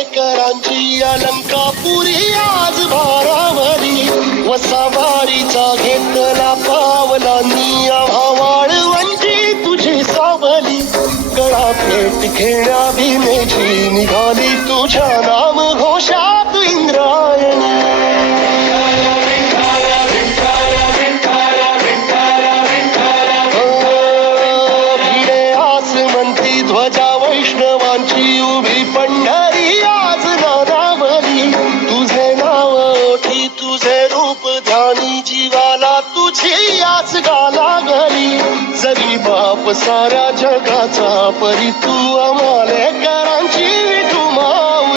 पुणेकरांची अलंकापुरी आज भारावली, वसावारीचा घेतला पावलांनी वाळवंची तुझी सावली. गळा भेट घेण्या भीमेची निघाली तुझ्या नाम घोषात इंद्रायणी. ध्वजा वैष्णवांची उभी पंढरी आज नादावली. तुझे नाव ओठी तुझे रूप ध्यानी जीवाला तुझी आस गाला घरी. जरी बाप साऱ्या जगाचा परी तू आम्हाले